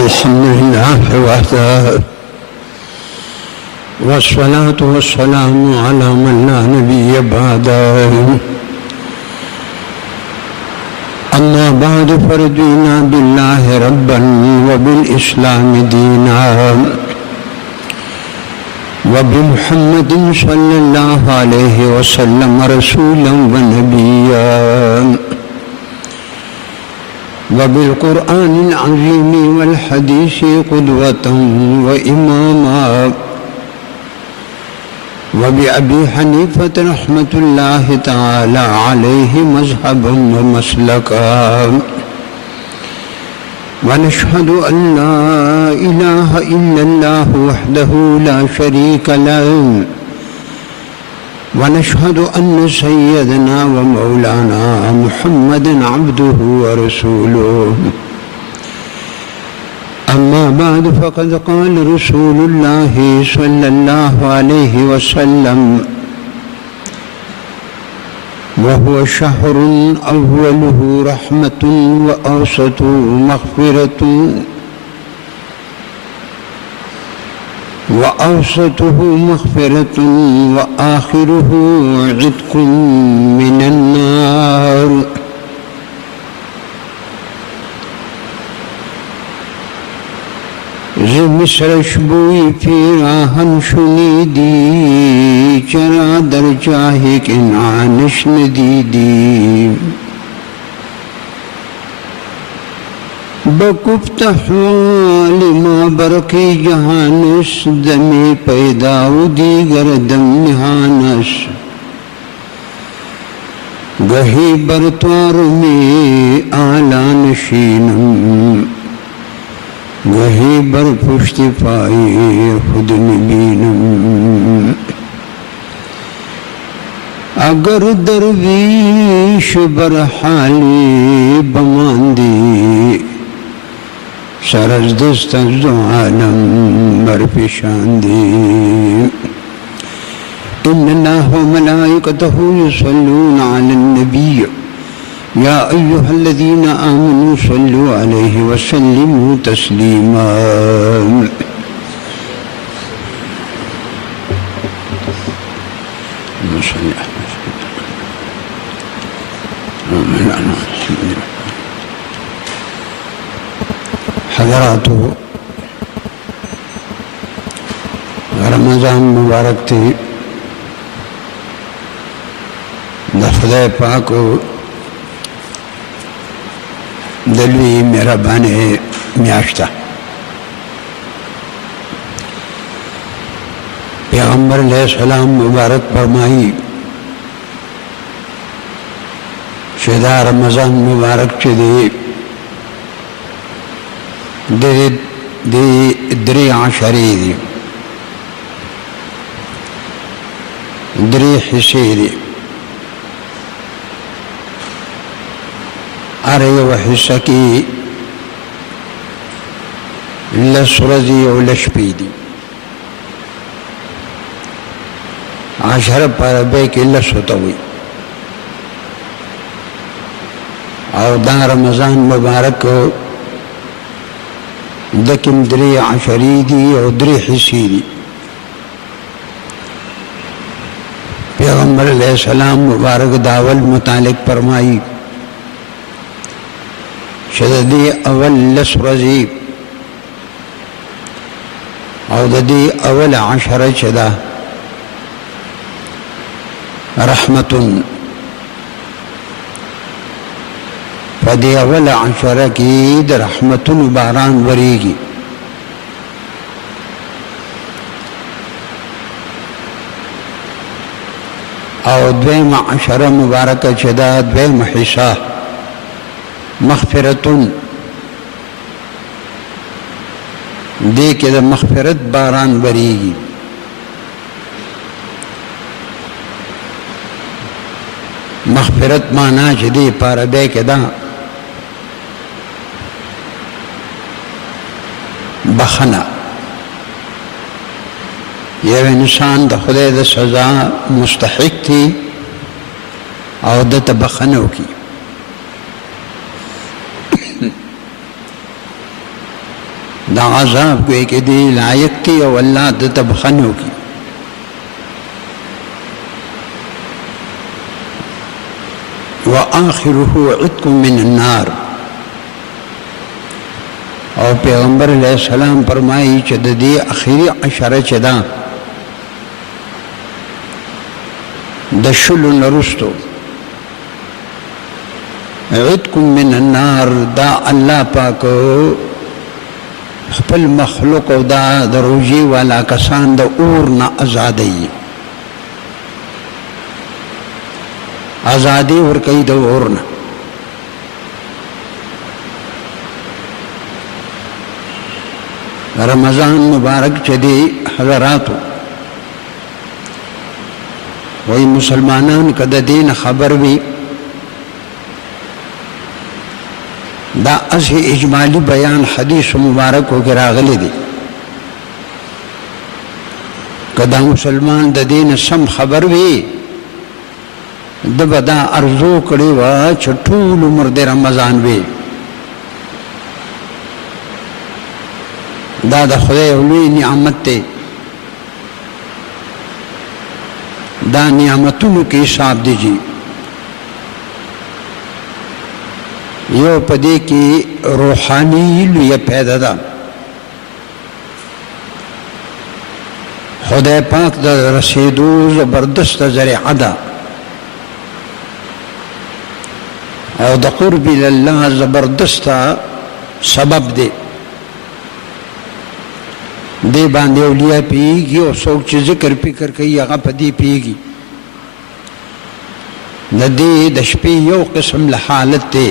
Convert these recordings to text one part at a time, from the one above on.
الحمد لله وحده والصلاة والسلام على من لا نبي بعده. أما بعد فرضينا بالله ربا وبالإسلام دينا وبمحمد صلى الله عليه وسلم رسولا ونبيا وبالقرآن العظيم والحديث قدوة وإماما وبأبي حنيفة رحمة الله تعالى عليه مذهبا ومسلكا. ونشهد أن لا إله إلا الله وحده لا شريك له ونشهد أن سيدنا ومولانا محمدا عبده ورسوله. أما بعد فقد قال رسول الله صلى الله عليه وسلم: وهو شهر أوله رحمة وأوسطه مغفرة وآخره عتق من النار. زمسرش بوی پیراهن شنیدی چرا در جاهی کنعانش ندیدی. بکفت حوال ما برکی جهانش دمی پیدا و دیگر دم نهانش. گهی برطوار میں آلا نشینم گهی بر پشت پای خود نبینم. اگر درویش بر حالی بماندی سر از دست از دو عالم بر پیشاندی. ان الله وملائكته يصلون على النبي يا أيها الذين آمنوا صلوا عليه وسلموا تسليما. حضرات رمضان مبارک تھی. خدای پاک دلوی مهربان میاشتا. پیغمبر علیہ السلام مبارک فرمائی شدا رمضان مبارک چه دی دری عشری دی دری حصی دی. اره یو حصہ کی لس ورځې او لس شپې دي. عشره په عربی کې لسو ته وایي او دا رمضان مبارک دکم درې عشرې دي او درې حصې دي. پیغمبر علیہ السلام مبارک داول متعلق فرمائی شددی اول لس ورځې او ددی اول عشره چدا رحمتن فدی اول عشره کی د رحمتن باران وریږي. او دویم عشره مبارکه چدا دویم حصہ مغفرتن دې کې د مغفرت باران وریږي. مغفرت معنا چې دې په عربی کې ده بخنه. یو انسان د خدای د سزا مستحق دی او دته بخنه وکړي. دا عذاب کوئی کہ دی لائق تی او اللہ دتا بخنو کی وآخره عتق من النار او پیغمبر علیہ السلام فرمائی چې د دې اخیری عشره چې دا د شلو نرستو عتق من النار دا الله پاک خپل مخلوق او دا د روزي والا کسان د اور نه آزادي آزادی ورکوي د اور نه رمضان مبارک چې دی حضراتو وای مسلمانان که د دین خبر وي دا اسی اجمالی بیان حدیث مبارکو کې راغلی دی که دا مسلمان د دین سم خبر وي د به دا ارزو کړې وه چې ټول عمر د رمضان وي دا د خدای یو لوی نعمت دی دا نعمتونو کې حساب دیجی یو پدې کې روحاني لوی پیدا ده خدای پاک د رسیدو زبردست ذریعه ده او د قرب الله زبردست سبب دی دی باندې اولیاء پیږي او څوک چې ذکر فکر کوي هغه په دې پیږي د دې د شپې یو قسم له حالت دی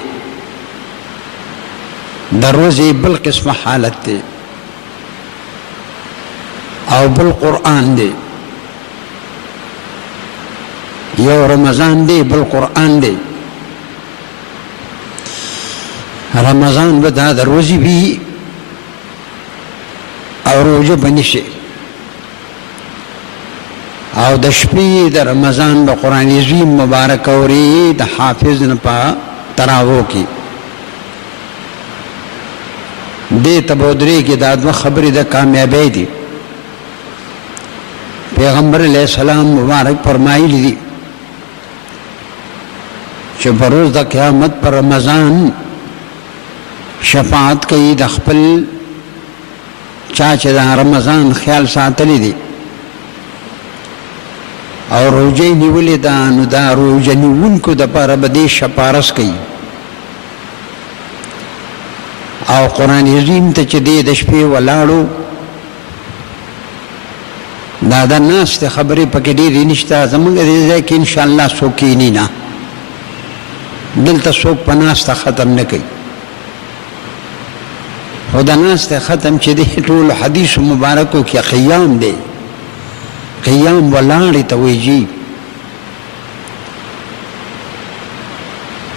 د ورځې بل قسم حالت دی او بل قرآن دی یو رمضان دی بل قرآن دی رمضان به دا د ورځې وي او روزه بنشي او د شپې د رمضان د قرآن عظیم مبارک اوري د حافظ نه په تراوو کې دې تبودري کې دا دوه خبرې د کامیابی دي پیغمبر علیہ السلام مبارک فرمایلی دي چې په ورځ د قیامت پر رمضان شفاعت کوي د خپل چا چې د رمضان خیال ساتلی دی او روزه نیولې ده نو دا روزه نیونکو دپاره به دې شپارس کوي او قرآن عظیم ته چې دی د شپې ولاړو دا د ناستې خبرې پکې ډېرې نشته زموږ دې ځای کې انشاءالله څوک کښېني نه دلته څوک په ناسته ختم نه کوي خو د ناسته ختم چې دی ټول حدیث مبارکو کې قیام دی قیام ولاړې ته وایي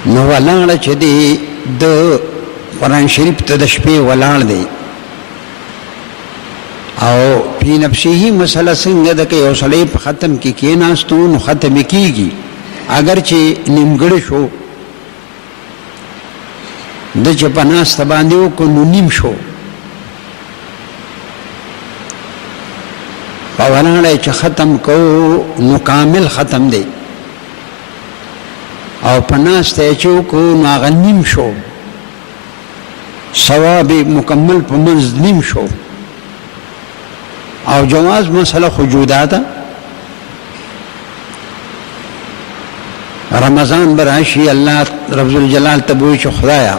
نو ولاړه چې دی د قرآن شریف ته د شپې ولاړ دی او پی نفسه مسله څنګه ده که یو سړی په ختم کې کېناستو نو ختم یې کېږي اگر چې نیمګړی شو د چې په ناسته باندې وکړو نو نیم شو په ولاړی چې ختم کوو نو کامل ختم دی او په ناسته چې وکړو نو هغه نیم شو ثواب مکمل په منځ نیم شو او جواز مسله خو جدا ده رمضان براشي الله رب الجلال ته وایي چې خدایا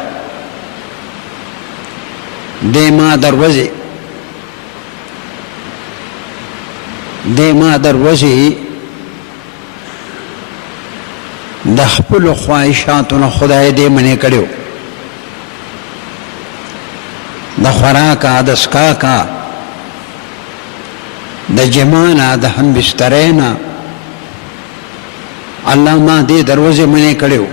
دې ما دروځي د خپل خواهشاتو نه خدای دې منې کړو د خوراکه د څښاکه د جماعه د هم بسترینا الله ما دې دروازه منې کړو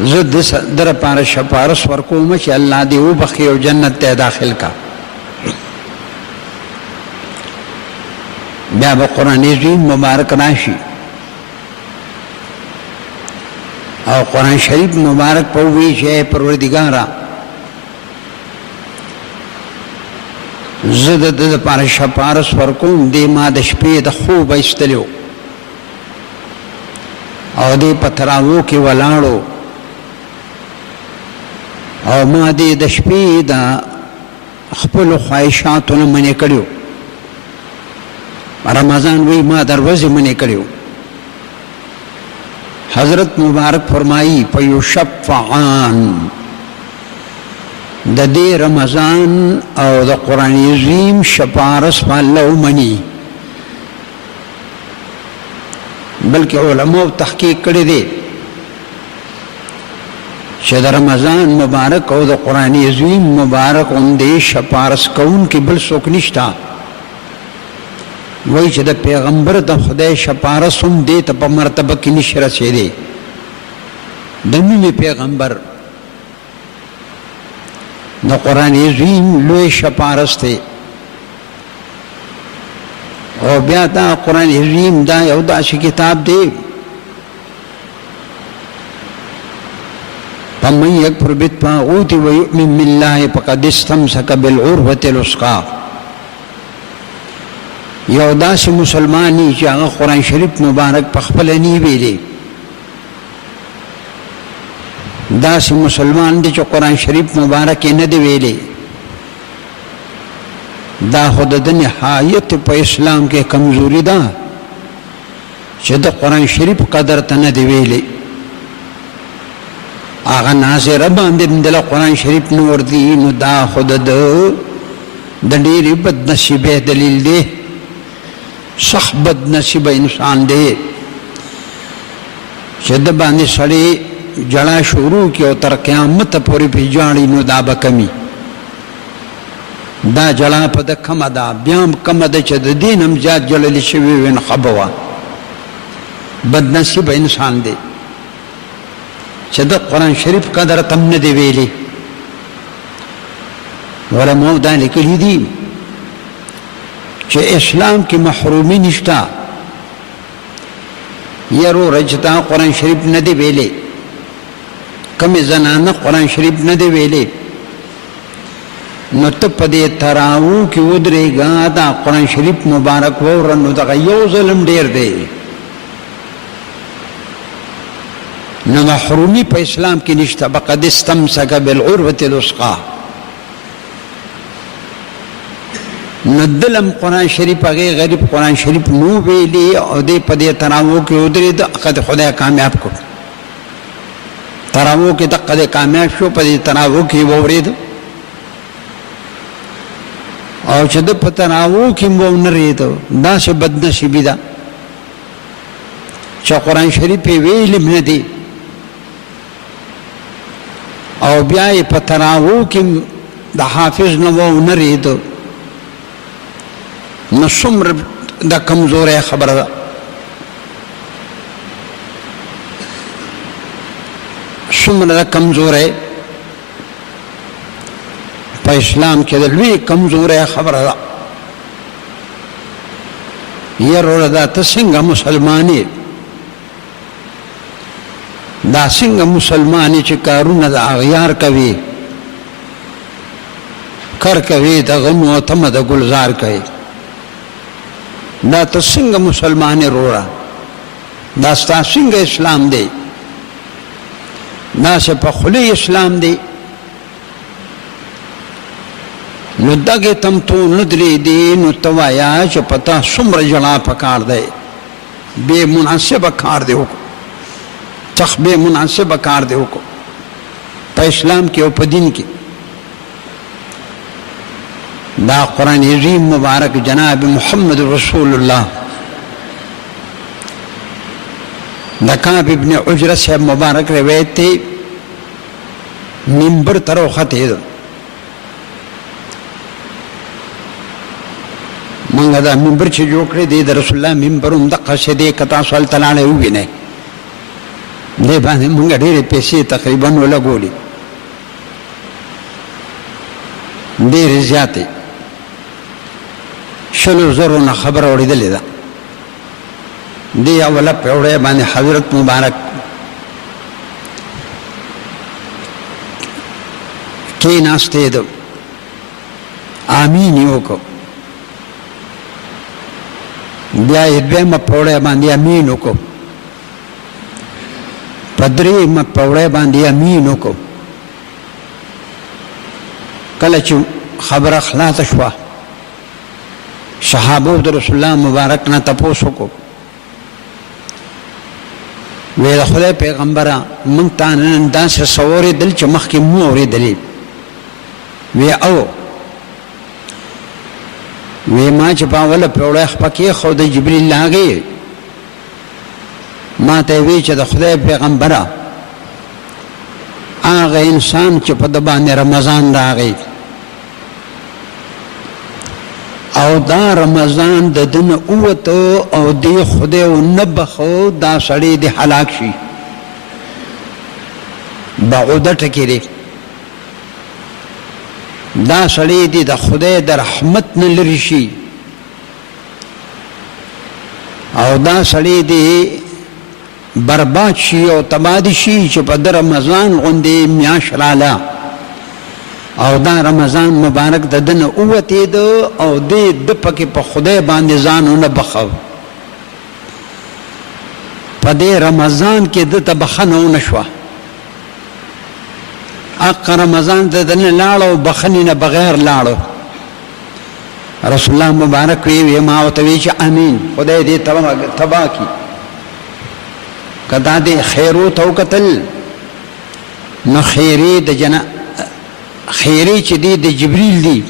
زه در پاره شپارس ورکوم چې الله دې وبخي او جنت ته داخل کا بیا به قرآن عظیم مبارک راشي او قرآن شریف مبارک په وی چې پروردګارا زه د ده دپاره شپارس ورکوم. دې ما د شپې د خوبه ایستلی و او دې په تراوو کې ولاړو او ما دې د شپې د خپلو خواهشاتو نه منې کړي و. رمضان وی ما دروازې منې کړي و. حضرت مبارک فرمایی فیشفعان، د دې رمضان او د قرآن عظیم شپارس په الله ومني. بلکې علماء تحقیق کړی دی چې د رمضان مبارک او د قرآن عظیم مبارک غوندې شپارس کوونکي بل څوک نشته. وایي چې د پیغمبر د خدای شپارس هم دې ته په مرتبه کې نشي رسېدی. د مینې پیغمبر د قرآن عظیم لوی شپارس دی. او بیا دا قرآن عظیم دا یو داسې کتاب دی فمن یکفر بالطاغوت ویؤمن بالله فقد استمسک بالعروة الوثقی. یو داسې مسلمانی چې هغه قرآن شریف مبارک په خپله نی ویلی، داسې مسلمان دی چې قرآن شریف مبارک یې نه دی ویلی، دا خو د نهایت په اسلام کې کمزوري ده چې د قرآن شریف قدر ته نه دی ویلی. هغه ناظره باندې دله قرآن شریف نه ورځي، نو دا خو د ډېرې بدنصیبۍ دلیل دی. سخت بدنصیبه انسان دی چې د باندې سړی جړا شروع کړي او تر قیامت پورې پرې ژاړي، نو دا به کمي. دا جړا په ده کمه ده، بیا هم کمه ده چې د دین هم زیات جړلې شوي وي نو ښه به وه. بدنصیبه انسان دی چې د قرآن شریف قدر ته هم نه دی ویلی. علماو دا لیکلي دي چې اسلام کې محرومي نشته. یروره چې تا قرآن شریف نه دی ویلی، کمې زنانه قرآن شریف نه دی ویلی، نو ته په دې تراوو کې ودرېږه، دا قرآن شریف مبارک واوره، نو دغه یو ظلم ډېر دی. نو محرومي په اسلام کې نشته. فقد استمسک بالعروة الوثقی. نو دلم قرآن شریف هغې غریب قرآن شریف نو ویلی او دې په دې تراوو کې ودرېد، هغه د خدای کامیاب کړ. تراوو کې دقه د کامیاب شو، په دې تراوو کې واورېد او چې د په تراوو کې مو ونه رېده. داسې بدنصیبي ده چې قرآن شریف یې ویلی هم نه دی او بیا یې په تراوو کې د حافظ نه ونه رېده. نو څومره د کمزورۍ خبره ده. څومره د کمزورۍ په اسلام کې د لوی کمزورۍ خبره ده. یروره دا ته څنګه مسلمان یې، دا څنګه مسلمان یې چې کارونه د اغیار کوي، کار کوي د غنو او تمه د ګلزار کوي، دا ته څنګه مسلمان یې وروره؟ دا ستا څنګه اسلام دی؟ دا څه په خولې اسلام دی؟ نو دغې تم تو نه درېدې، نو ته وایه چې په تا څومره ژړا پکار دی. بې مناسبه کار دی وکړو، چخ بې مناسبه کار دی وکړو په اسلام کې او په دین کې. دا قرآن عظیم مبارک جناب محمد رسول الله دا کعب ابن عجرہ صاحب مبارک روایت تے منبر ترو خطے دا منگا دا منبر چھ جوکڑے دے دا رسول اللہ منبر امدقہ سے دے کتا سوال تلانے ہوئی نے دے باندے منگا ڈیرے پیسے تقریباً وہ لگولی دیر زیادے شلو زرون خبر اوڑی دلی دا دی اولا پیوڑے باندې حضرت مبارک کی ناستے دو آمین یې وکړو بیا یې دویمه پوړۍ باندې امین وکړو په درېیمه پوړۍ باندې امین وکړو کله چې خبره خلاصه شوه صحابو د رسول الله مبارک نه تپوس وکړو وی د خدای پیغمبره موږ تا نن داسې څه اورېدل چې مخکې مو اورېدلې وی او وی ما چې په اوله پوړۍ خپه کېښود جبریل راغی ما ته وی چې د خدای پیغمبره هغه انسان چې په د باندې رمضان راغی او دا رمضان د ده نه ووته او دی خدای ونه بخو دا سړی د هلاک شي بعوده ټکې دی دا سړی دی د خدای د رحمت نه لرې شي او دا سړی دی برباد شي او تباه شي چې په د رمضان غوندې میاشت راله او دا رمضان مبارک د ده نه ووتېده او دی د پکې په خدای باندې ځان ونه بخو په دې رمضان کې ده ته بخښنه ونه شوه حق رمضان ته د نه لاړو او بخښنې نه بغیر لاړو رسول الله مبارک وی ما ورته وی چې امین خدای دې تباه کړي که دا دې خیرو ته وکتل نو خیرې د خیری چې دی د جبریل دی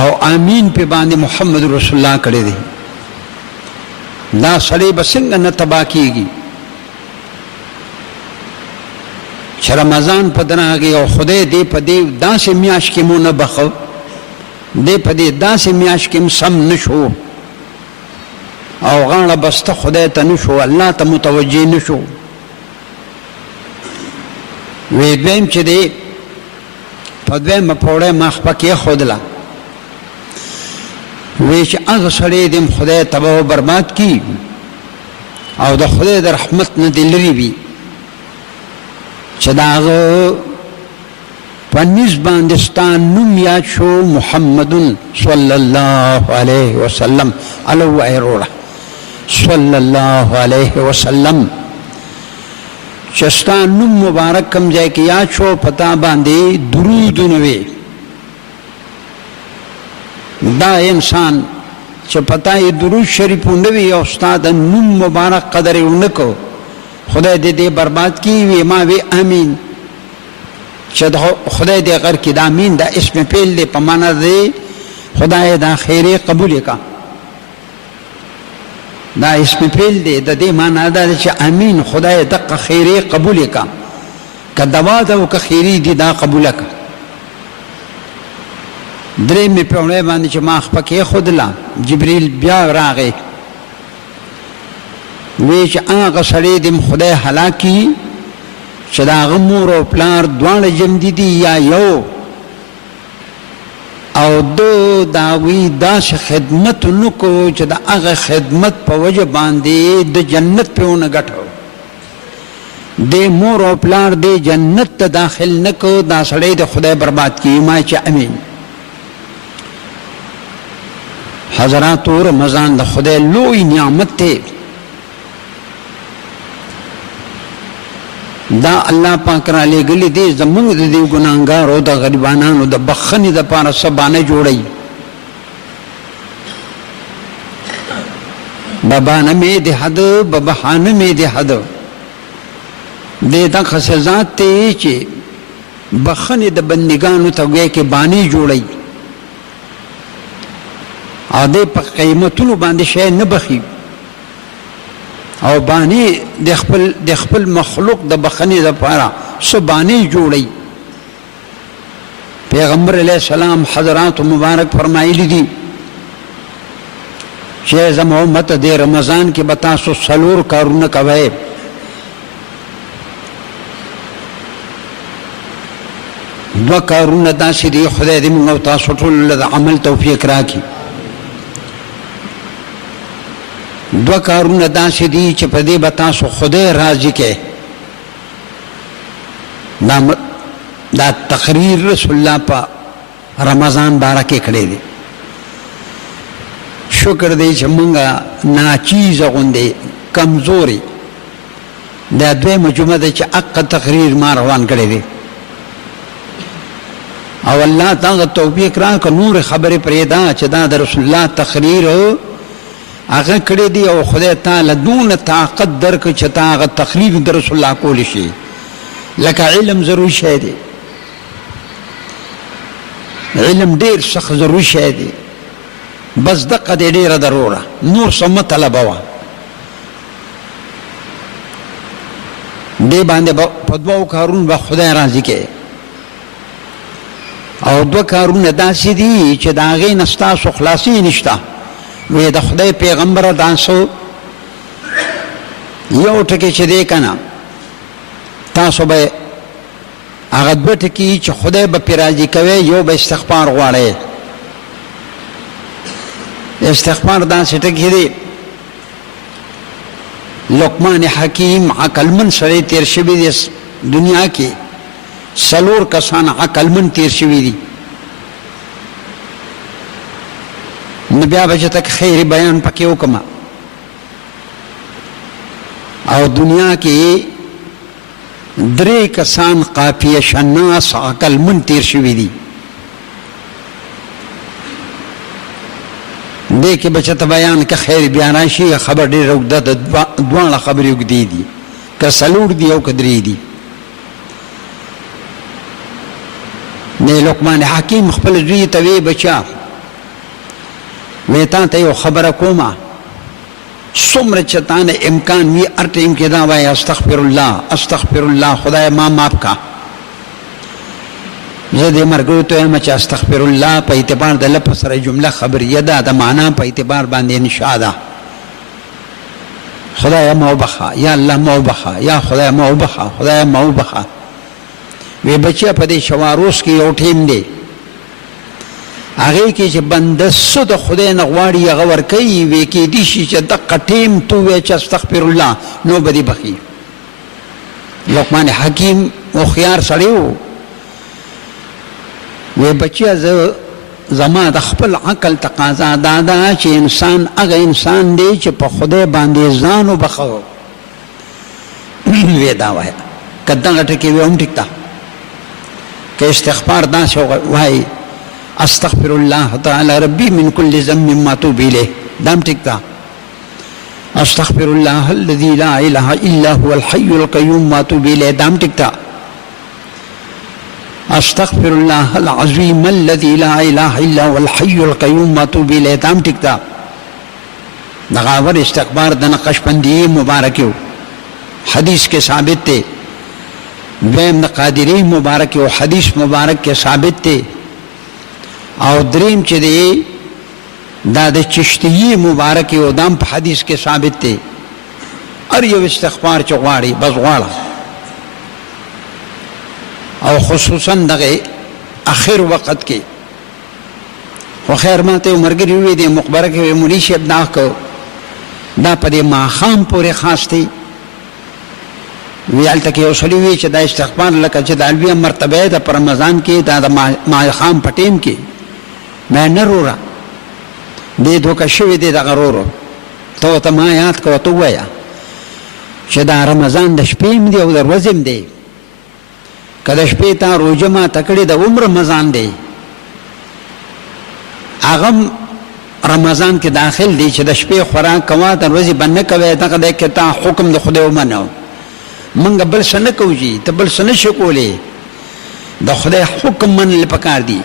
او امین په باندې محمد رسول الله کړی دی دا سړی به څنګه نه تباه کېږي چې رمضان په دنه راغی او خدای دې په دې داسې میاشت کې مو نه بخو دې په دې داسې میاشت کې سم نه شو او غاړه بسته خدای ته نه شو الله ته متوجه نه شو وی دویم چې دی په دویمه پوړۍ ما خپه کېښودله وی چې هغه سړی دې خدای تباه و برباد کړي او د خدای د رحمت نه دې لرې وي چې د هغه په نیز باندې ستا نوم یاد شو محمد صلی الله علیه وسلم هلو ووایه وروړه صلی الله علیه وسلم چې ستا نوم مبارک کم ځای کې یاد شو پتا باندې درودونه وي دا انسان چې پتا یې درود شریف ونه وي او ستا د نوم مبارک قدر یې ونه کو خدای دې برباد کړي وي ما وی امین چې خدای دې غر کې دا امین دا اسم فعل دی په معنا دی خدای دا خیرې قبول کا دا اسم فعل دی د دې معنا دا چې امین خدای دغه خیرې قبول کا که دوا ده او که خیرې دي دا قبول کا درې مې پوړۍ باندې چې ما خپه کېښودله جبریل بیا راغی وی چې هغه سړی دې خدای هلاک کړي چې د هغه مور او پلار دواړه ژوندي دي یا یو او دو د هغوی داسې خدمت ونه کو چې د هغه خدمت په وجه باندې د جنت پرې ونه ګټو د مور او پلار د جنت ته داخل نه کو دا سړی د خدای برباد کړي ما چې امین حضراتو رمضان د خدای لوی نعمت دی دا الله پاک را لېږلی دی زموږ د دې ګناهګارو د غریبانانو د بخښنې دپاره څه بانه جوړوي ببانه مې د حد ببحانه مې د حد دې دغسې ذات دی چې بخښنې د بندګانو ته ګویا کې بانې جوړوي او دې په قیمتونو باندې شی نه بخي او بانی د خپل مخلوق د بخښنې دپاره څه بانې جوړوي پیغمبر علیه السلام حضرات مبارک فرمایلی دي چې زما امت د رمضان کې به تاسو څلور کارونه کوئ دوه کارونه داسې دي خدای دې موږ او تاسو ټولو د عمل توفیق راکړي دو کارونه داسې دي چې په دې به تاسو خدای راضي کړئ دا تقریر رسول الله په رمضان بارکه کړی دی. شکر دی چې مونږه ناچیزه غوندې کمزوري دا دویمه جمعه ده چې حق تقریر ما روان کړی دی او الله تعالی توفیق راکړه نور خبرې پرېږده چې دا د رسول الله تقریر هغه کړی دی او خدای تعالی دونه طاقت درکړه چې تا هغه تقریر د رسول الله کولی شي. لکه علم ضروري شی دی، علم ډېر سخت ضروري شی دی، بس دقه دی ډېره ضروره، نور څه مه طلبوه. دې باندې په دوو کارونو به خدای راضي کوي او دوه کارونه داسې دي چې د هغې نه ستاسو خلاصي نشته. وی د خدای پیغمبره داسو یو ټکي چې دی که نه تاسو به هغه دوه ټکي چې خدای به پرې راضي کوي، یو به استغفار غواړئ. استغفار داسې ټکي دی لقمان حکیم عقلمن سړی تیر شوي دی دنیا کې، 4 کسان عقلمن تیر شوي دي. نو بیا به چې تک خیر بیان پکې وکړم او دنیا کې 3 کسان قافیه شناس عقلمن تیر شوي دي. دې کې به چې ته بیان که خیر بیا راشي خبر ډېر اوږده ده، دواړه خبرې اوږدې دي، که 4 دي او که 3 دي. نه لقمان حکیم خپل زوی ته وی بچا وی تا ته یو خبره کومه، څومره چې تا نه امکان وي هر ټایم کې دا وایه استغفر الله استغفر الله، خدای ما معاف کا. زه دې ملګرو ته وایم چې استغفر الله په اعتبار د لفظ سره جمله خبریه ده، د معنا په اعتبار باندې انشاء ده. خدای ما وبخه، یا الله ما وبخه، یا خدای ما وبخه، خدای ما وبخه. وی بچیا په دې شواروس کې یو ټیم دی، هغې کې چې بنده څه د خدای نه غواړي هغه ورکوي. وی کیدای شي چې دقه ټیم تو وایې چې استغفر الله نو به دې بخي. لقمان حکیم هوښیار سړی و. وی بچیا زما د خپل عقل تقاضا دا ده چې انسان هغه انسان دی چې په خدای باندې ځان وبخو. وی دا وایه که دغه ټکي وی هم ټیک ده، که استغفار داسې وایي استغفر الله تعالی ربی من کل ذنب ما توب الیه، دا هم ټیک ده. استغفر الله الذي لا اله الا هو الحي القيوم ما توب الیه، دا هم ټیک ده. استغفر الله العظیم الذي لا اله الا هو الحي القيوم ما توب الیه، دا هم ټیک ده. دغه اول استغفار د نقشبندي مبارک یو حدیث کې ثابت دی، دویم د قادری مبارک یو حدیث مبارک کې ثابت دی، او دریم چې دی دا د چشتیی مبارک یو دام په حدیث کې ثابت دی. هر یو استغفار چې غواړي بس غواړه، او خصوصا دغه اخر وخت کې. خو خیر ما ته ملګري وویل دی مقبره کې مولوي صاحب دا کو دا په دې ماښام پورې خاص دی. وی هلته کې یو سړي وی چې دا استغفار لکه چې د الویه مرتبه ده په رمضان کې، دا د ماښام په ټیم کې. ما نه وروره دې دوکه شوي دی دغه ورورو ته ورته ما یاد کوه ته ووایه چې دا رمضان د شپې هم دی او د ورځې هم دی. که د شپې تا روژه ماته کړې د هم رمضان دی، هغه رمضان کې داخل دی چې د شپې خوراک کوه د ورځې به نه کوې. دغه دی که تا حکم د خدای ومنو. منګه بل څه نه کوو جي، ته بل څه نه شې کولی، د خدای حکم منل پکار دي.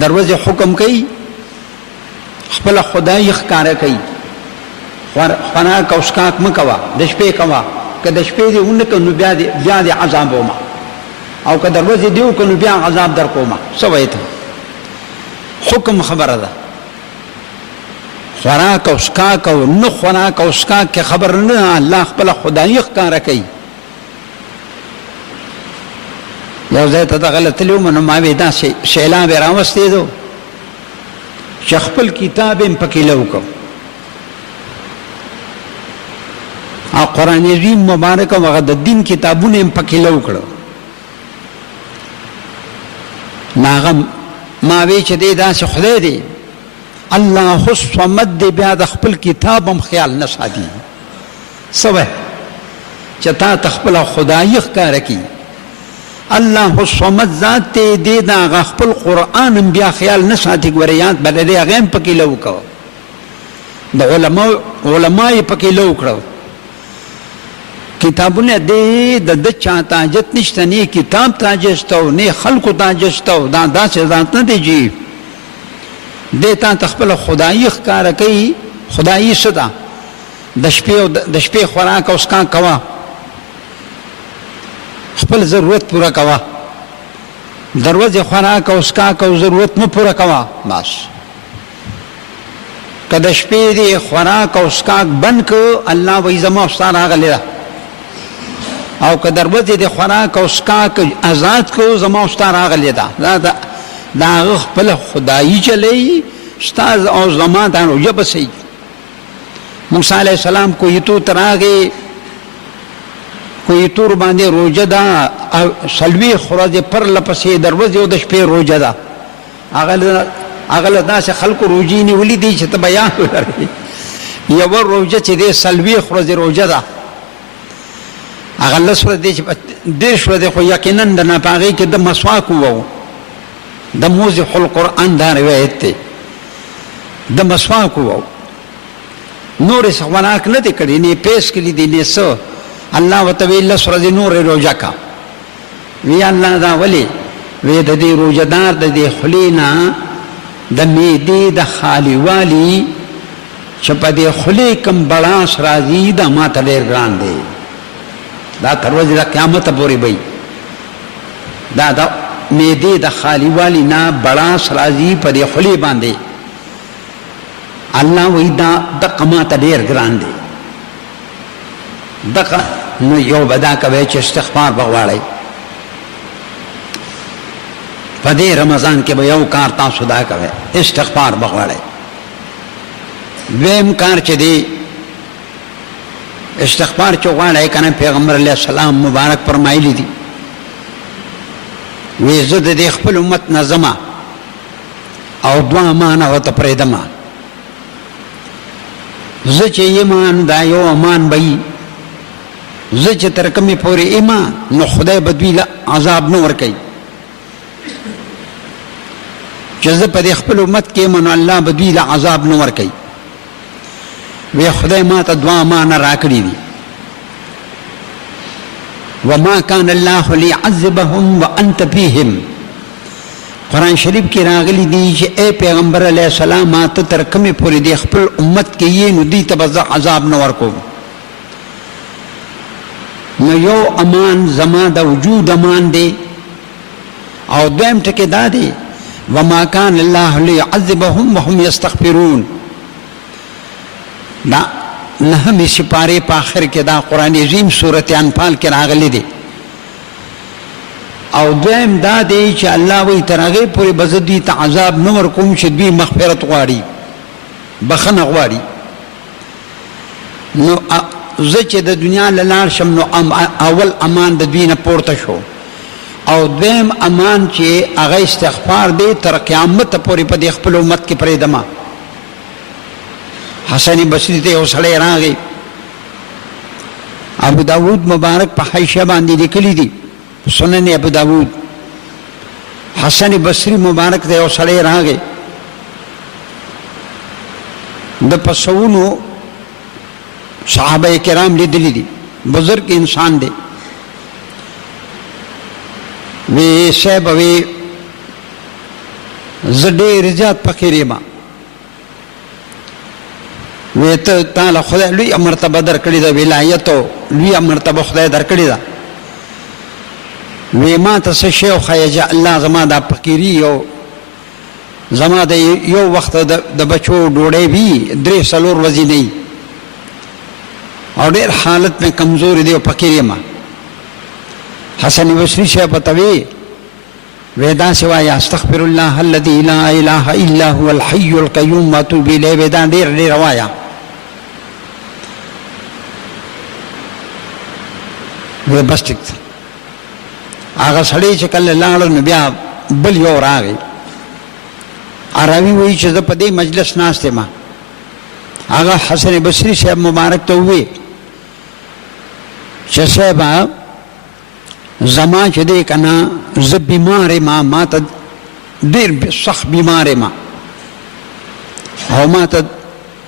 د ورځې حکم کوي خپله خدای ښکاره کوي، خوراک او څښاک مه کوه، د شپې کوه. که د شپې دې ونه کړه نو بیا دې عذاب ومه، او که د ورځې دې وکړه نو بیا عذاب در کومه. څه وایې ته؟ حکم خبره ده. خوراک او څښاک او نه خوراک او څښاک کې خبر نه، الله خپله خدایي ښکاره کوي. یو ځای ته دغه تللی وم نو ما وی دا سیلاب یې راوستی دو چې خپل کتاب یې پکې لو کړ، او قرآن عظیم مبارک او هغه د دین کتابونه یې پکې لو کړه. نو هغه ما وی چې دی داسې خدای دی الله الصمد دی، بیا د خپل کتاب هم خیال نه ساتي. څه چې تا ته خپله خدایي ښکاره کړي. الله الصمد ذات دی، دی د هغه خپل قرآن هم بیا خیال نه ساتي. ګوره یاد به لري هغه هم پکې لو کوه، د علما یې پکې لو کړو. کتابونه دی د چا ته حاجت نشته، نه کتاب ته حاجت شته او نه خلکو ته حاجت شته. دا داسې ذات نه دی جي دی تا ته خپله خدایي ښکاره کوي. خدایي څه ده؟ د شپې خوراک او څښاک کوه، خپل ضرورت پوره کوه. د ورځې خوراک او څښاک او ضرورت مه پوره کوه. بس که د شپې دی خوراک او څښاک بند کړو، الله وایي زما او ستا راغلی ده. او که د ورځې د خوراک او څښاک آزاد کړو، زما او ستا راغلی ده. دا هغه خپله خدایي چلی، ستا او زما دا روژه به صحیح. موسی علیه السلام کوهیتو ته راغی، کوهیتور باندې روژه ده، 40 ورځې پرله پسې د ورځې او د شپې روژه ده. هغه له داسې خلکو روژې نیولي دي چې ته به یاد ولرې. یوه روژه چې دی 40 ورځې روژه ده، هغه 10 ورځې دی چې 10 ورځې خو یقینا د نه په هغې کې د مسواک وو. د موضح القرآن دا روایت دی، د مسواک وو. نور څه خوراک نه دی کړی، نه پیس کړي دي، نه څه. الله ورته ویل 10 ورځې نور روژه کا. وی الله دا ولې؟ وی د دې روژهدار د دې خولې نه د معدې د خالي والي چې په دې خولې کوم بړاس راځي، دا ماته ډېر ګران دی. دا تر ورځې د قیامته پورې به دا د معدې د خالي والي نه بړاس راځي په دې خولې باندې. الله وایي دا دقه ماته ډېر ګران دی. دقه نو یو به دا کوئ چې استغفار به غواړئ. په دې رمضان کې به یو کار تاسو دا کوئ، استغفار به غواړئ. دویم کار چې دی استغفار چې غواړئ که نه، پیغمبر علیه السلام مبارک فرمایلی دي، وی زه د دې خپل امت نه ځمه او 2 امانه ورته پرېږدمه. زه چې ایمان دا یو امان به وي، زه چې تر کومې پورې ایمان، نو خدای به دوی له عذاب نه ورکوي. چې زه په دې خپل امت کې یم، نو الله به دوی له عذاب نه ورکوي. وی خدای ما ته 2 امانه راکړي دي. وما كان الله ليعذبهم وانت فيهم. قرآن شریف کې راغلی دی چې اے پیغمبر علیه السلام ما ته تر کومې پورې د خپل امت کې یې، نو دوی ته به زه عذاب نه ورکوم. نو یو امان زما د وجود امان دی، او دویم ټکی دا دی وما كان الله ليعذبهم وهم يستغفرون. دا 9 سپارې په آخر کې دا قرآن عظیم سورت انفال کې راغلی دی. او دویم دا دی چې الله وایي تر هغې پورې به زه دوی ته عذاب نه ورکوم چې دوی مغفرت غواړي، بخښنه غواړي. نو زه چې د دنیا له لاړ شم، نو اول امان د دوی نه پورته شو. او دویم امان چې هغه استغفار دی، تر قیامته پورې په دې خپل امت کې پرېږدمه. حسن بصري ته یو سړی راغی، ابو داود مبارک په حاشیه باندې لیکلی دي، سنن ابو داود. حسن بصري مبارک ته یو سړی راغی، د پسونو صحابه کرام لیدلی دي، بزرگ انسان دی. وی صاحب وی زه ډېر زیات فقیر یم، وی ته تعالی خدای لوی مرتبه درکړې ده، ولایت او لوی مرتبه خدای درکړې ده. وی ما ته څه شی وښایه چې الله زما دا فقیري او زما د یو وخت د بچو ډوډۍ وي 3-4 ورځې نه وي، او ډېر حالت مې کمزوري دی او فقیر یم. حسن بصري صاحب ورته وی داسې وایه استغفر الله الذي لا اله الا هو الحي القيوم واتوب الیه. وی دا ډېر وایه. وی بس ټیک هغه سړی چې کله لاړ، نو بیا بل یو راغی، عراوی وایي چې زه په دې مجلس ناست یم هغه حسن بصري صاحب مبارک ته ووی چې صاحبه زما چې دی که نه زه بیمار یم ما ته ډېر سخت بیمار یم او ما ته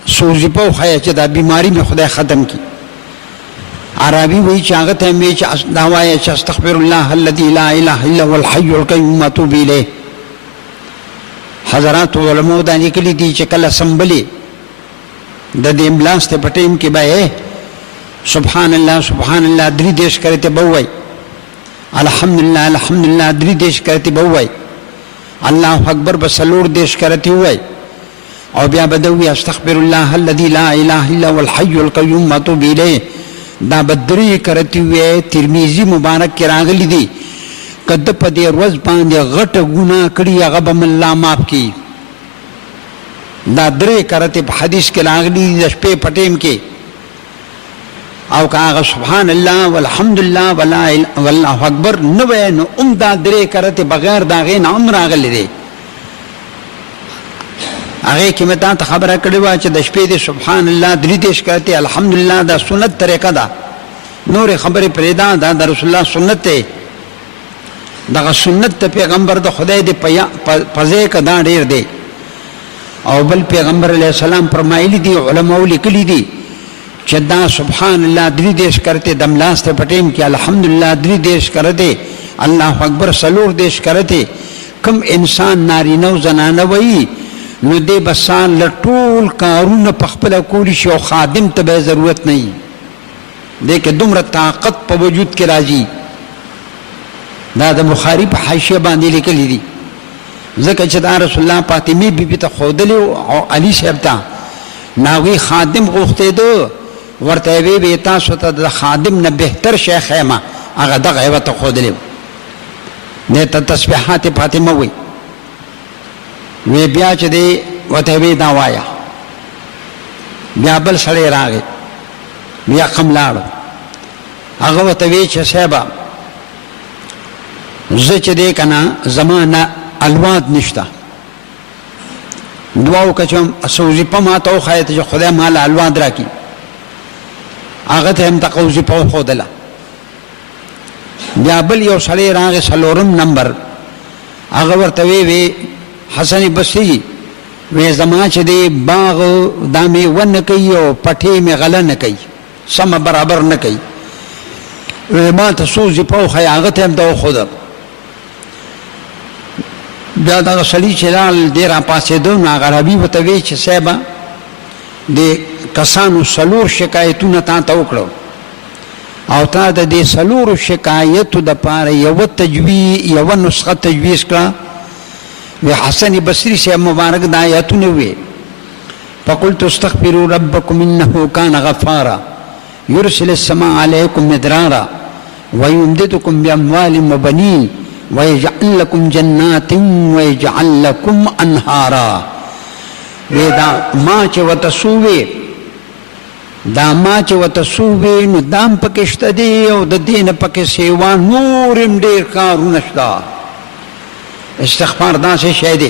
څه وظیفه وښیه چې دا بیماري مې خدای ختم کړي عربي وایي چې هغه ته مې چې دا وایه چې استغفر الله الذي لا اله الا هو الحي القیوم اتوب الیه حضرات علماء دا لیکلي دي چې کله سنبلې د دې املاس ته په ټیم کې به سبحان الله سبحان الله درې دیش کرتے به وایي الحمدلله الحمدلله درې دیش کرتے به وایي الله اکبر به څلور دیش کرتے وایي او بیا به دوی استغفر الله الذي لا اله الا هو الحي القيوم اتوب الیه دا بدری کرتی وی ترمذی مبارک کې راغلی دی کده په دې ورځ باندې غټه ګناه کړی هغه به الله معاف کړي دا درې کرته په حدیث کې راغلی د شپې پټیم کې او هغه سبحان الله والحمدلله ولا والله اکبر نو نو دا درې کرته بغیر دا غي نام راغلی دی هغه کې مته ته خبره کړې و چې د شپې د سبحان الله درې دیش کرتے الحمدلله دا سنت طریقه ده نور خبره پرېدا دا د رسول الله سنت ته دا سنت پیغمبر د خدای د پځې کدا ډیر دی او بل پیغمبر علیہ السلام فرمایلی دي علماء لیکلي دي چې دا سبحان الله درې دیش کرتے دملاس ته پټیم کې الحمدلله درې دیش کرتے الله اکبر سلور دیش کرتے کم انسان نارینه او زنانه وایي نو دې بسان لټول کارونه په خپل کولی شي او خادم ته به ضرورت نه وي دې کې دومره طاقت په وجود کې راځي دا د بخاری په حاشیه باندې لیکلي دي ځکه چې دا رسول الله فاطمه بیبي ته ښودلی او علي صاحب ته ناوی خادم غوښتېده ورته وی تاسو ته د خادم نه بهتر شی ښیم هغه دغه یې ورته ښودلی دې ته تسبیحات فاطمه وایي وی بیا چې دی وته وی دا وایا بیا بل سړی راغی بیا قم لاړو هغه ورته وی چې صاحبه زه چې دی که نه زما نه الواد نشته دعا وکړه چې څه وظیفه ما ته وښایه چې خدای ما له الواد راکړي هغه ته هم دغه وظیفه وښودله بیا بل یو سړی راغی څلورم نمبر هغه ورته وی حسن بصری وی زما چې دی باغ دا مې ونه کوي او پټې مې غله نه کوي سمه برابر نه کوي وی ما ته څو وظیفه وښایه هغه ته هم ته وښوده بیا دغه سړي چې لاړ دی راپاڅېدو نو هغه عربي ورته وی چې صاحبه د کسانو څلور شکایتونه تا ته وکړو او تا د دې څلورو شکایتو دپاره یوه نسخه تجویز کړه وی حسن بصری سے مبارک دا آیاتونه وی فقلت استغفروا ربکم انه کان غفارا یرسل السماء علیکم مدرارا ویمددکم باموال وبنین ویجعل لکم جنات ویجعل لکم انهارا وی دا ما چې وتسووی دا ما چې وتسووی نو دام پکشته دی او د دین پکې سیوا نورم ډیر کارونه شته استغفار دا سے شے دے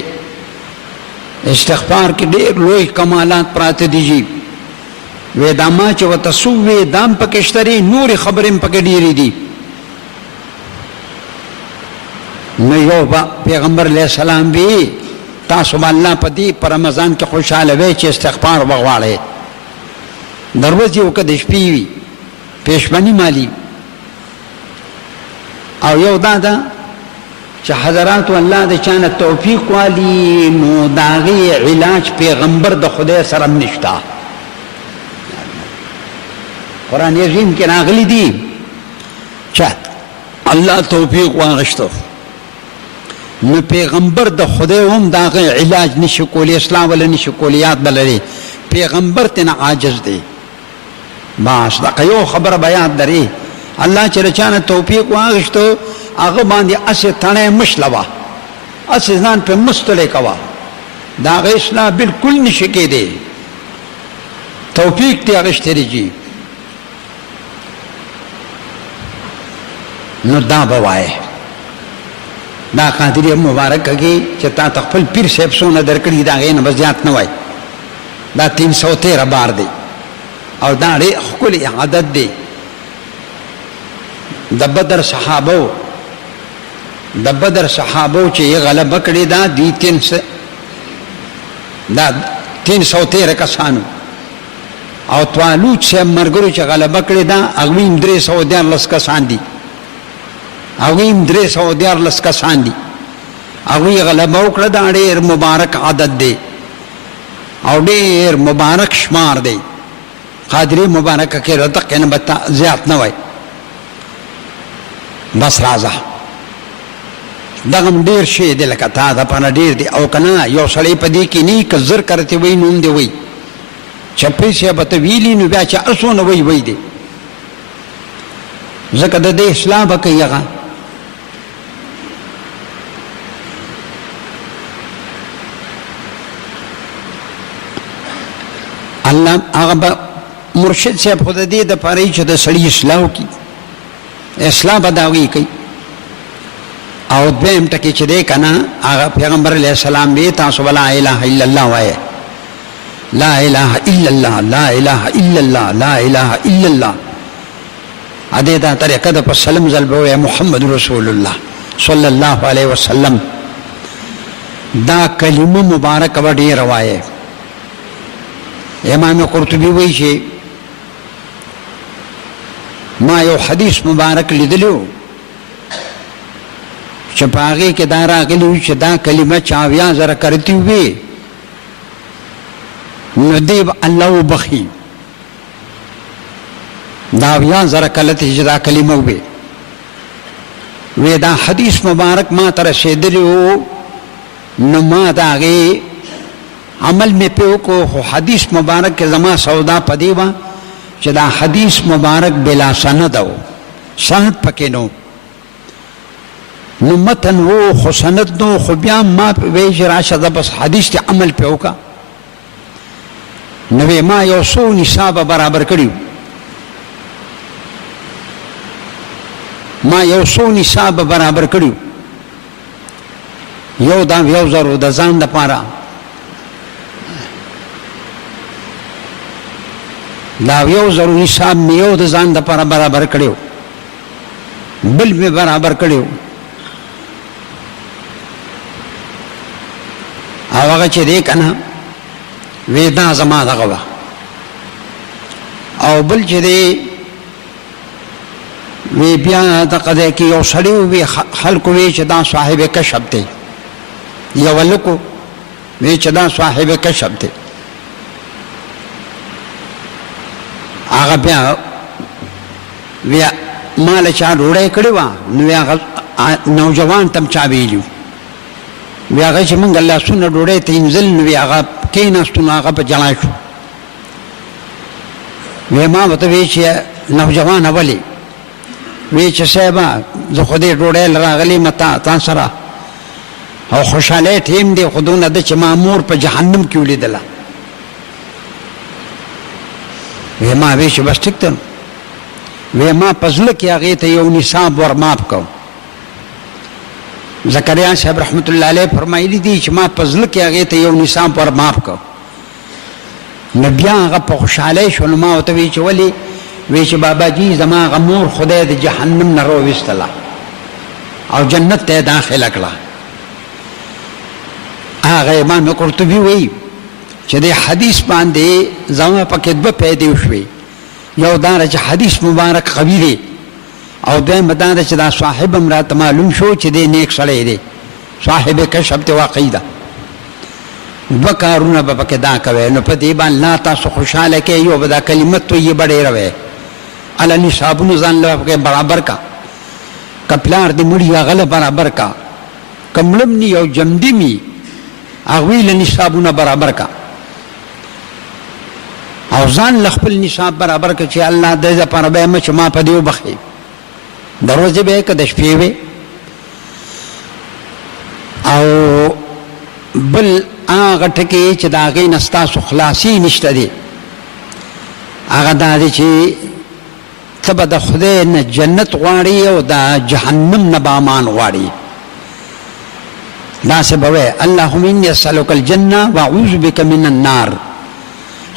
استغفار کی ډیر لوی کمالات پراته دي جی وی دا ما چې وتسووی دام پکشتري نور خبرم پکې ډیری دي نو یو با پیغمبر علیہ السلام بھی تاسو الله پدی پر رمضان کې خوشاله وی چې استغفار وغواړي دروځي وکړه د شپې وی پېشمنی مالی او یو دا چې حضرات الله د چانه توفیق والی نو داغي علاج پیغمبر د خدای سره نشتا قرآن عظیم کې راغلی دی چې الله توفیق واغشتو نو پیغمبر د خدای هم داغي علاج نشي کولی اسلام ولا نشي کولی یاد بلري پیغمبر تنه عاجز دی باش دا یو خبر بیان دري الله چې چانه توفیق واغشتو هغه باندې اسه تنه مشلوا اسه ځان په مستله کوا دا غیشنا بالکل نشي کېدی توفیق ته غشتري جی نو دا بوای دا قادری مبارک کې چې تا خپل پیر صاحب سونه درکړي دا غي نه بزیات نه وای دا 313 بار دی او دا لري خپل عادت دی د بدر صحابو چې غلبه کړی دا دی 313 کسانو او طالوت سے مرګرو چې غلبه کړی دا اغویم 314 کسان دي اغویم 314 کسان دي اغوی غلبه وکړه دا ډېر مبارک عادت دی او ډېر مبارک شمار دی قادری مبارک کې رتق نه بتا زیات نه وای بس راځه دغم ډېر شی دی لکه تا دا پانه ډېر دی او کنه یو سړی په دې کې نه کزر کرته وای نوم دی وای چپې شه به ته ویلی نو بیا چې اسونه وای دی ځکه د دې اصلاح به کوي هغه الله هغه مرشد صاحب خود دې د پاره چې د سړی اصلاح کی اصلاح بداوی کوي او دیم ټکی چې دې کنه هغه پیغمبر علیه السلام دې تاسو لا اله الا الله وایي لا اله الا الله لا اله الا الله لا اله الا الله اده دا طریقه د سلام زلبو محمد رسول الله صلی الله علیه وسلم دا کلمه مبارک وړي روایت امام قرطبی وایي چې ما یو حدیث مبارک لیدلو چې پاغه کې دا راغلی چې دا کلمه چاویا زره کرتی وي نو دیب الله بخي دا بیا زره کلته چې دا کلمه وي دا حدیث مبارک ما تر رسیدلو نو ما داغه عمل میں پیو کو حدیث مبارک کے زما سودا پدیوا چې دا حدیث مبارک بلا سند او سند پکې نو متن وو خو سند نو خو بیا ما وی راشه د بس حدیث ته عمل پیو کا نو ما یو سو نصاب برابر کړیو ما یو سو نصاب برابر کړیو یو دا یو زرو د ځان د پاره دا یو زرو نصاب می یو د ځان د پاره برابر کړیو بل می برابر کړیو او هغه چې دې کنه وېدا زما دغه او بل چې دې وی بیا د قضا کې یو سړی وی خلکو وی چې دا صاحب کشف دی یو ولکو وی چې دا صاحب کشف دی هغه بیا وی مال چا ډوړې کړی و نو هغه نوجوان تم چا ویلو وی هغه چې مونږ الله سونه ډوړې تینځل نو هغه کیناستو هغه په جلا شو وی ما وته وی چې نوجوان اولی وی چې صاحب زه خو دې ډوړې راغلی متا تاسو سره او خوشاله ټیم دی خودونه د چې مامور په جهنم کې ولیدله وی ما وی چې بس ټیک ته وی ما پزله کې هغه ته یو نصاب ور ماپ کو زکریا صاحب رحمت الله علیه فرمایلی دي چې ما پزله کې هغه ته یو نصاب ور ماپ کو نبی هغه په خوشاله شول ما او ته وی چې ولی وی چې بابا جی زما غمور خدای د جهنم نه رو وستلا او جنت ته داخله کړه هغه امام قرطبی وی چې د حدیث باندې زما په کتبه پیدا شوی یو دا چې حدیث مبارک قوی دی او دویم دا چې دا صاحب امرات معلوم شو چې د نیک سړی دی صاحب کشف ته واقعي ده دو کارونه به پکې دا کوي نو په دې باندې لا تاسو خوشاله کې یو بدا کلمت تو یې بډې روي علی نصابونو ځان له پکې برابر کا کپلار دې مړی غل برابر کا کملم نی یو جمدی می اغوی له نصابونه برابر کا او ځان خپل نصاب برابر کړي چې الله دې لپاره به مچ ما په دیو بخي دروازه به کده شپې وي او بل هغه ټکی چې دا غي نستا سو خلاصي نشته دي هغه دا چې تبه د خدای نه جنت غواړي او دا جهنم نه بامان غواړي دا سے بوے اللہم انی اسألک الجنہ واعوذ بک من النار،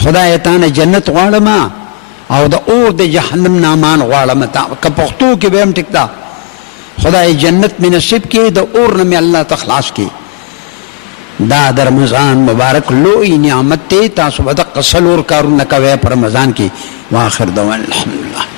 خدای تانا جنت غواړم او دا اور د جهنم نامان غواړم. تا که پښتو کې به هم ټیک ده، خدای جنت می نصیب کی، دا اور نه می الله تخلاص کی. دا در رمضان مبارک لوی نعمت تی، تاسو به د قصلور کارونه کوي پر رمضان کې. واخر دعوانا الحمدلله.